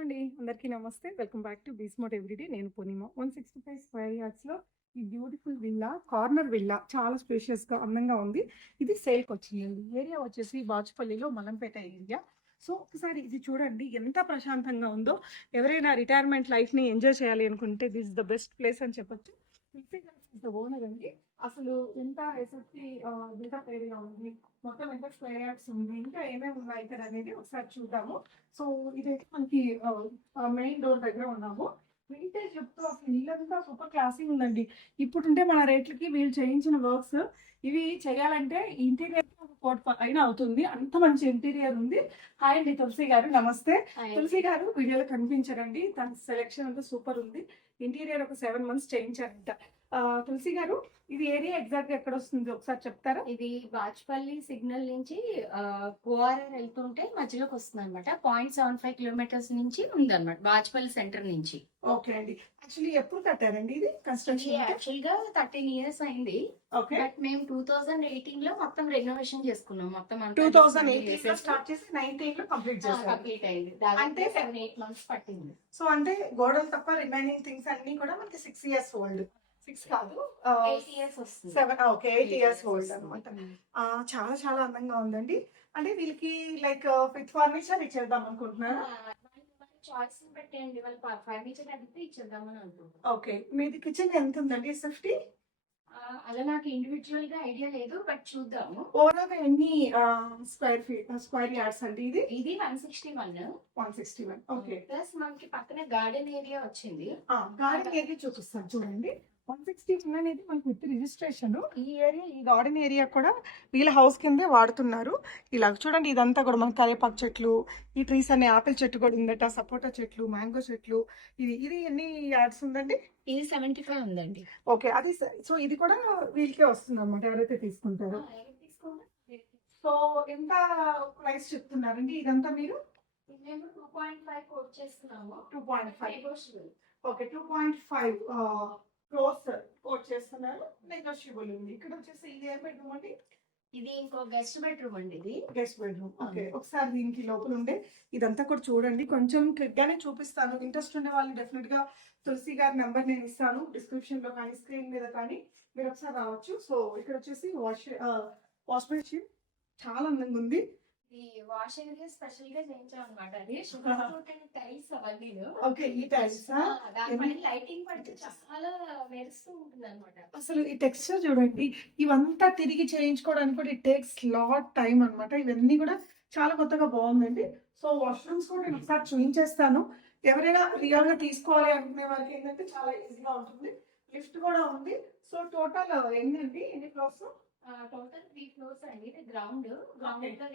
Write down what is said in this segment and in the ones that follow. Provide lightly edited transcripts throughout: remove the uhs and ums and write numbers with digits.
అండి. అందరికీ నమస్తే. Welcome back to be smart everyday. నేను పూర్ణిమ. 165 స్క్వేర్ యార్డ్స్‌లో ఈ బ్యూటిఫుల్ విల్లా, కార్నర్ విల్లా చాలా స్పేషియస్‌గా అందంగా ఉంది. ఇది సేల్‌కొచ్చిందండి. ఏరియా వచ్చేసి బాచుపల్లిలో మలంపేట ఏరియా. సో, ఒకసారి ఇది చూడండి ఎంత ప్రశాంతంగా ఉందో. ఎవరైనా రిటైర్మెంట్ లైఫ్‌ని ఎంజాయ్ చేయాలి అనుకుంటే this is the best place అని చెప్పొచ్చు. ఇస్ ద ఓనర్ అండి. అసలు ఎంత ఎస్ఎఫ్‌టి బిల్డప్ ఏరియా ఉంది. మొత్తం ఎంత స్క్వేర్ యార్డ్స్ ఉంది. ఇంకా ఏమేమి ఉన్నాయి ఇక్కడ అనేది ఒకసారి చూద్దాము. సో ఇదైతే మనకి మెయిన్ డోర్ దగ్గర ఉన్నాము. వింటేజ్ చెప్తూ అసలు ఇల్లంతా సూపర్ క్లాసింగ్ ఉందండి. ఇప్పుడుంటే మన రేట్లకి వీళ్ళు చేయించిన వర్క్స్ ఇవి చేయాలంటే ఇంటీరియర్ కోటి అయినా అవుతుంది. అంత మంచి ఇంటీరియర్ ఉంది. హాయ్ అండి తులసి గారు, నమస్తే. తులసి గారు వీడియోలో కనిపించారండి. తన సెలెక్షన్ అంతా సూపర్ ఉంది. ఇంటీరియర్ ఒక 7 months చేయించారంట. తులసి గారు, ఇది ఏరియా ఎగ్జాక్ట్ గా ఎక్కడ వస్తుంది ఒకసారి చెప్తారా? ఇది బాచ్పల్లి సిగ్నల్ నుంచి కోఆర్ఆర్ వెళ్తుంటే మధ్యలోకి వస్తుంది అనమాట. 0.75 kilometers నుంచి ఉంది అనమాట, బాచ్పల్లి సెంటర్ నుంచి. ఓకే అండి. యాక్చువల్లీ ఎప్పుడు కట్టారండి ఇది కన్స్ట్రక్షన్? యాక్చువల్ గా 13 years అయింది. ఓకే. బట్ మేము 2018 లో మొత్తం రెనోవేషన్ చేసుకున్నాం. మొత్తం 2018 లో స్టార్ట్ చేసి 19 లో కంప్లీట్ చేశారు. కంప్లీట్ అయింది. అంటే 7-8 months పట్టింది. సో అంటే గోడలు తప్ప రిమైనింగ్ థింగ్స్ అన్ని కూడా మనకి 6 years ఓల్డ్. 6 కాదు 8 years వస్తుంది. 7 ఓకే 8 years ఓల్డ్ అనమాట. చాలా చాలా అందంగా ఉందండి. అంటే వీళ్ళకి లైక్ ఫిట్ ఫర్నిచర్ ఇచ్చేద్దాం అనుకుంటున్నారా? చాయిస్ పెట్టండి, వాళ్ళు ఫర్నిచర్ అడిగితే ఇచ్చేద్దామని అనుకుంటున్నాం. ఓకే. మీది కిచెన్ ఎంత ఉందండి సేఫ్టీ? అలా నాకు ఇండివిజువల్ గా ఐడియా లేదు, బట్ చూద్దాము. ఓవరాల్ ఎన్ని స్క్వేర్ యార్డ్స్ అండి ఇది? ఇది 161. 161. ఓకే. ప్లస్ మనకి పక్కన గార్డెన్ ఏరియా వచ్చింది. గార్డెన్ ఏరియా చూపిస్తాను చూడండి. 161 అనేది మనకి విత్ రిజిస్ట్రేషన్. ఈ ఏరియా, ఈ గార్డెన్ ఏరియా కూడా వీళ్ళ హౌస్ కిందే వాడుతున్నారు. ఇలా చూడండి, ఇదంతా కూడా మన కరివేపాకు చెట్లు, ఈ ట్రీస్ అనే ఆపిల్ చెట్టు కూడా ఉందట, సపోటా చెట్లు, మ్యాంగో చెట్లు. ఇది ఎన్ని యార్డ్స్ ఉందండి? ఇది 75 ఉందండి. ఓకే. అది సో ఇది కూడా వీళ్ళకే వస్తుంది అనమాట, ఎవరైతే తీసుకుంటారో. సో ఎంత ప్రైస్ చెప్తున్నారండి ఇదంతా మీరు? మేము 2.5 కోట్ చేస్తున్నాము. 2.5. ఓకే. 2.5 క్రోస్ కోట్ చేస్తున్నారు. నెగోషియబుల్ ఉంది. ఇక్కడ వచ్చేసి ఇది ఏ బెడ్రూమ్ అండి? ఇది ఇంకో గెస్ట్ బెడ్రూమ్ అండి. ఇది గెస్ట్ బెడ్రూమ్. ఓకే. ఒకసారి దీనికి లోపల ఉండే ఇదంతా కూడా చూడండి. కొంచెం క్లిక్ గానే చూపిస్తాను. ఇంట్రెస్ట్ ఉండే వాళ్ళు డెఫినెట్ గా తులసి గారి నెంబర్ నేను ఇస్తాను డిస్క్రిప్షన్ లో కానీ స్క్రీన్ మీద కానీ, మీరు ఒకసారి రావచ్చు. సో ఇక్కడ వచ్చేసి వాష్ మెషిన్ చాలా అందంగా ఉంది. ఈ వాష్ ఏరియా స్పెషల్ గా చేయించాం అనమాట. అది షుగర్ కోటెడ్ టైల్స్ అవన్నీ. ఓకే. ఈ టైల్స్ దానిపైన లైటింగ్ పడితే చాలా మెరుస్తూ ఉంటుంది అనమాట. అసలు ఈ టెక్స్చర్ చూడండి. ఇవంతా తిరిగి చేయించుకోవడానికి కూడా ఇట్ టేక్స్ లాట్ టైం అనమాట. ఇవన్నీ కూడా చాలా కొత్తగా బాగుందండి. సో వాష్రూమ్స్ కూడా నేను ఒకసారి చూపించేస్తాను. ఎవరైనా రియల్ గా తీసుకోవాలి అనుకునే వారికి ఏంటంటే చాలా ఈజీగా ఉంటుంది. లిఫ్ట్ కూడా ఉంది. సో టోటల్ ఏంటండి, ఎన్ని ఫ్లోర్స్? టోటల్ 3 floors అండి. ఇది గ్రౌండ్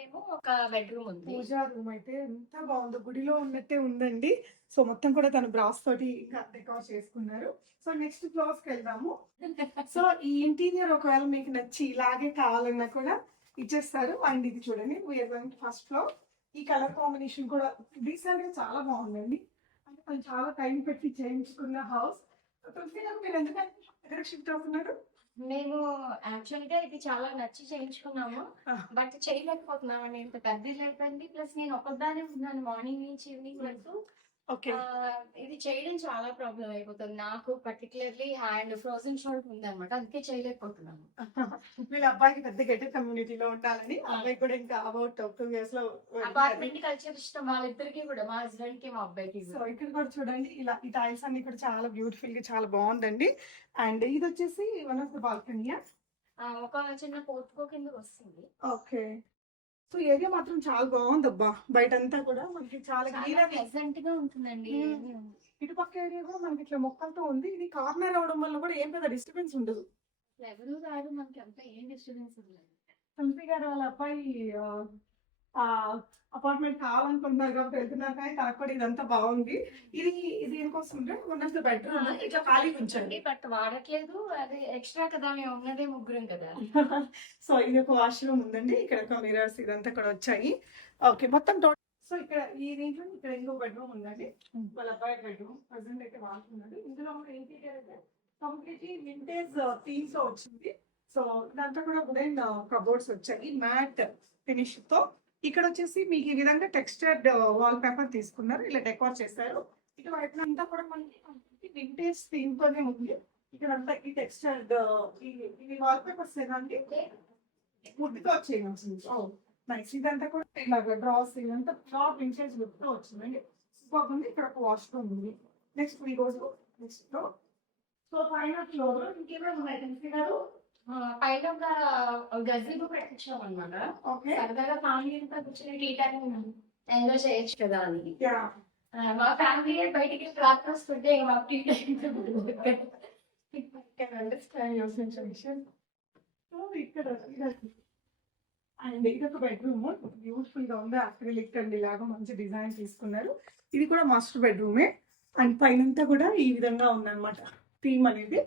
ఏమో ఒక బెడ్రూమ్ ఉంది. పూజా రూమ్ అయితే ఎంత బాగుందో, గుడిలో ఉన్నట్టే ఉందండి. సో మొత్తం కూడా తను బ్రాస్ తోటి ఇంకా డెకార్ చేసుకున్నారు. సో నెక్స్ట్ ఫ్లోర్స్ కి వెళ్దాము. సో ఈ ఇంటీరియర్ ఒకవేళ మీకు నచ్చి ఇలాగే కావాలన్నా కూడా ఇచ్చేస్తారు. అండ్ ఇది చూడండి, we are going to first floor. ఈ కలర్ కాంబినేషన్ కూడా రీసెంట్ గా చాలా బాగుందండి. అంటే తను చాలా టైం పెట్టి చేయించుకున్న హౌస్. మీరు ఎందుకంటే ఎక్కడికి షిఫ్ట్ అవుతున్నారు? మేము యాక్చువల్ గా ఇది చాలా నచ్చి చేయించుకున్నాము, బట్ చేయలేకపోతున్నాము. నేను ఇంత పెద్ద ఇల్లు అయిపోయింది. ప్లస్ నేను ఒకదానే ఉన్నాను మార్నింగ్ నుంచి ఈవినింగ్ వరకు. ఇది చేయడం చాలా ప్రాబ్లం అయిపోతుంది నాకు. పర్టికులర్లీ హ్యాండ్ ఫ్రోజన్ షోల్డర్ ఉంది అనమాట, అందుకే చేయలేకపోతున్నాను. వీళ్ళ అబ్బాయికి పెద్ద గెటెడ్ కమ్యూనిటీలో ఉండాలని, అబ్బాయి కూడా ఇంకా అబౌట్ 2 years లో అపార్ట్మెంట్ కల్చర్ ఇష్టం వాళ్ళిద్దరికి కూడా, మా హస్బెండ్ కి మా అబ్బాయికి. సో ఇక్కడ కూడా చూడండి, ఇలా ఈ టైల్స్ అన్ని కూడా చాలా బ్యూటిఫుల్ గా చాలా బాగుందండి. అండ్ ఇది వచ్చేసి వన్ ఆఫ్ ద బాల్కనీ. ఒక చిన్న పోర్టికో కింద వస్తుంది. ఓకే. సో ఏరియా మాత్రం చాలా బాగుంది అబ్బా. బయటంతా కూడా మనకి చాలా ప్లెజెంట్ గా ఉంటుందండి. ఇటుపక్క ఏరియా కూడా మనకి ఇట్లా మొక్కలతో ఉంది. ఇది కార్నర్ అవడం వల్ల కూడా ఏం పెద్ద డిస్టర్బెన్స్ ఉండదు. ఎవరు కాదు, మనకి అంతా ఏం డిస్టర్బెన్స్ ఉండదు. తులసి గారు వాళ్ళ అబ్బాయి అపార్ట్మెంట్ కావాలనుకుంటున్నారు కాబట్టి వెళ్తున్నారు, కానీ తనకు కూడా ఇదంతా బాగుంది. ఇది దేనికోసం అంటే వన్ ఆఫ్ ద బెడ్రూమ్ ఇట్లా ఖాళీ ఉంచండి. బట్ వాడట్లేదు, అది ఎక్స్ట్రా కదా, మేము ఉన్నదే ముగ్గురం కదా. సో ఇది ఒక వాష్రూమ్ ఉందండి. ఇక్కడ ఒక మిరర్స్ ఇదంతా కూడా వచ్చాయి. ఓకే. మొత్తం టోటల్. సో ఇక్కడ ఈ దీంట్లో ఇక్కడ ఇంకో బెడ్రూమ్ ఉందండి. వాళ్ళ అబ్బాయి బెడ్రూమ్ ప్రజెంట్ అయితే వాడుతున్నాడు. ఇందులో కూడా ఇంటీరియర్ అయితే కంప్లీట్లీ వింటేజ్ థీమ్స్ వచ్చింది. సో దాంట్లో కూడా వుడెన్ కబోర్డ్స్ వచ్చాయి మ్యాట్ ఫినిష్ తో. ఇక్కడ వచ్చేసి మీకు ఈ విధంగా టెక్స్చర్డ్ వాల్ పేపర్ తీసుకున్నారు, ఇలా డెకోర్ చేశారు. ఇక్కడ వైపున అంతా కూడా మనకి వింటేజ్ థీమ్ తోనే ఉంది. ఇక్కడ అంతా ఈ టెక్స్చర్డ్ ఇవి వాల్ పేపర్స్ ఏదండి వుడ్తో వచ్చేది. నైస్. ఇదంతా కూడా ఇలాగ డ్రాస్ ఇదంతా షార్ప్ వింటేజ్ లుక్ తో వచ్చిందండి. సూపర్ ఉంది. ఇక్కడ ఒక వాష్రూమ్ ఉంది. నెక్స్ట్ ఈ రోజు నెక్స్ట్ ఫ్లోర్. సో పైన ఫ్లోర్ ఇంకేమైనా ఉన్నాయి తెలిసినారు. పైన ఒక గజిబో పెట్టించాం అనమాట. ఓకే. సరదాగా ఫ్యామిలీ అంతా కూర్చొని టీ టైం ఎంజాయ్ చేయొచ్చు కదా అని. యా. మా ఫ్యామిలీ బయటికి క్లాస్ వస్తుంటే మా tea time can understand your situation. So ఇక్కడ అండ్ ఇది ఒక బెడ్రూమ్. బ్యూటిఫుల్ గా ఉంది. అక్రిలిక్ అండ్ ఇలాగా మంచి డిజైన్ తీసుకున్నారు. ఇది కూడా మాస్టర్ బెడ్రూమే. అండ్ పైనంతా కూడా ఈ విధంగా ఉందన్నమాట థీమ్ అనేది.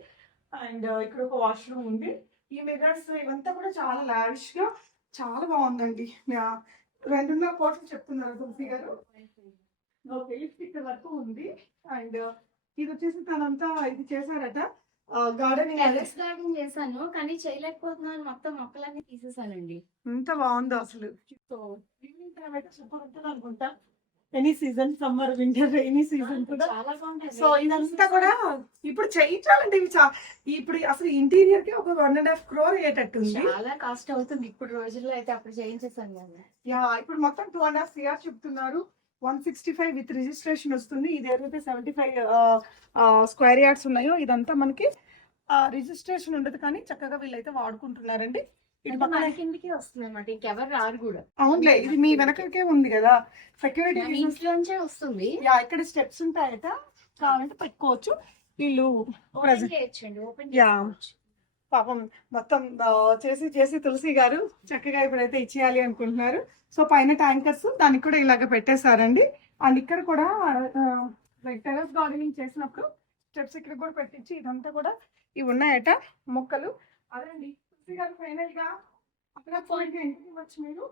అండ్ ఇక్కడ ఒక వాష్రూమ్ ఉంది. ఈ మిర్రర్స్ ఇవంతా కూడా చాలా లావిష్ గా చాలా బాగుందండి. 2.5 కోట్లు చెప్తున్నారు తులసి గారు. ఓకే. లిఫ్ట్ ఇక్కడ వరకు ఉంది. అండ్ ఇది వచ్చేసి తనంతా ఇది చేశారట గార్డెనింగ్. టెర్రస్ గార్డెన్ చేశాను కానీ చేయలేకపోతున్నాను, మొత్తం మొక్కలన్నీ తీసేసానండి. ఎంత బాగుందో అసలు. సో ఈవినింగ్ టైం అయితే సూపర్ ఉంటుంది అనుకుంటా. Any season, summer, winter, any season కూడా. చాలా బాగుంటుంది. సో ఇదంతా కూడా ఇప్పుడు చేయించాలంటే ఇవి ఇప్పుడు అసలు ఇంటీరియర్ కి ఒక 1.5 crore అయ్యేటట్టుంది. చాలా కాస్ట్ అవుతుంది ఇప్పుడు రోజుల్లో, అయితే అప్పుడు చేయించేసాను కదా. యా, ఇప్పుడు మొత్తం 2.5 crore చెప్తున్నారు. 165 విత్ రిజిస్ట్రేషన్ వస్తుంది. ఇది ఏదైతే 75 స్క్వేర్ యార్డ్స్ ఉన్నాయో ఇదంతా మనకి రిజిస్ట్రేషన్ ఉండదు, కానీ చక్కగా వీళ్ళైతే వాడుకుంటున్నారండి. ఇది అంటే మన కిందికి వస్తుంది అన్నమాట, ఇంకెవరు రారు కూడా. అవునులే, ఇది మీ వెనకకే ఉంది కదా సెక్యూరిటీ. మన ఇంట్లోంచే వస్తుంది. యా, ఇక్కడ స్టెప్స్ ఉంటాయట, కావాలంటే పెట్టుకోవచ్చు. వీళ్ళు ఓపెన్ చేయొచ్చండి, ఓపెన్ యా. చేసుకోవచ్చు. పాపం మొత్తం చేసి తులసి గారు చక్కగా ఇప్పుడైతే ఇచ్చేయాలి అనుకుంటున్నారు. సో పైన ట్యాంకర్స్ దానికి కూడా ఇలాగ పెట్టేశారండి. అండ్ ఇక్కడ కూడా టెర్రస్ గార్డెనింగ్ చేసినప్పుడు స్టెప్స్ ఇక్కడ కూడా పెట్టించి ఇదంతా కూడా ఇవి ఉన్నాయట మొక్కలు. అదండి తులసి గారు ఫైనల్ గా అక్కడ పాయింట్ ఎంత ఇవ్వచ్చు మీరు?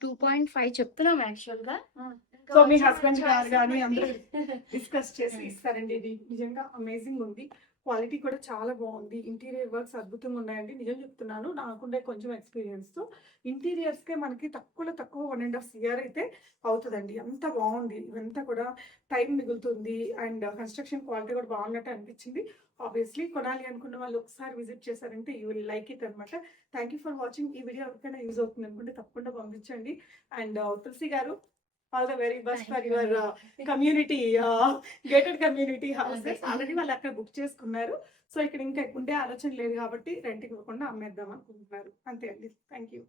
2.5 చెప్తున్నాం యాక్చువల్ గా. సో మీ హస్బెండ్ గారు కానీ అందరూ డిస్కస్ చేసి ఇస్తారండి. ఇది నిజంగా అమేజింగ్ ఉంది. క్వాలిటీ కూడా చాలా బాగుంది. ఇంటీరియర్ వర్క్స్ అద్భుతంగా ఉన్నాయండి. నిజం చెప్తున్నాను, నాకుండే కొంచెం ఎక్స్పీరియన్స్తో ఇంటీరియర్స్కే మనకి తక్కువ 1.5 crore అయితే అవుతుందండి. అంత బాగుంది. ఇవంతా కూడా టైం మిగులుతుంది. అండ్ కన్స్ట్రక్షన్ క్వాలిటీ కూడా బాగున్నట్టు అనిపించింది. ఆబ్వియస్లీ కొనాలి అనుకున్న వాళ్ళు ఒకసారి విజిట్ చేశారంటే యూ విల్ లైక్ ఇట్ అనమాట. Thank you for watching. ఈ వీడియో ఎవరికైనా యూజ్ అవుతుంది అనుకుంటే తప్పకుండా పంపించండి. అండ్ తులసి గారు, all the very best for your community, gated community houses. Already వాళ్ళు అక్కడ బుక్ చేసుకున్నారు. సో ఇక్కడ ఇంకా ఉండే ఆలోచన లేదు కాబట్టి రెంట్కి ఇవ్వకుండా అమ్మేద్దాం అనుకుంటున్నారు. అంతే అండి. Thank you.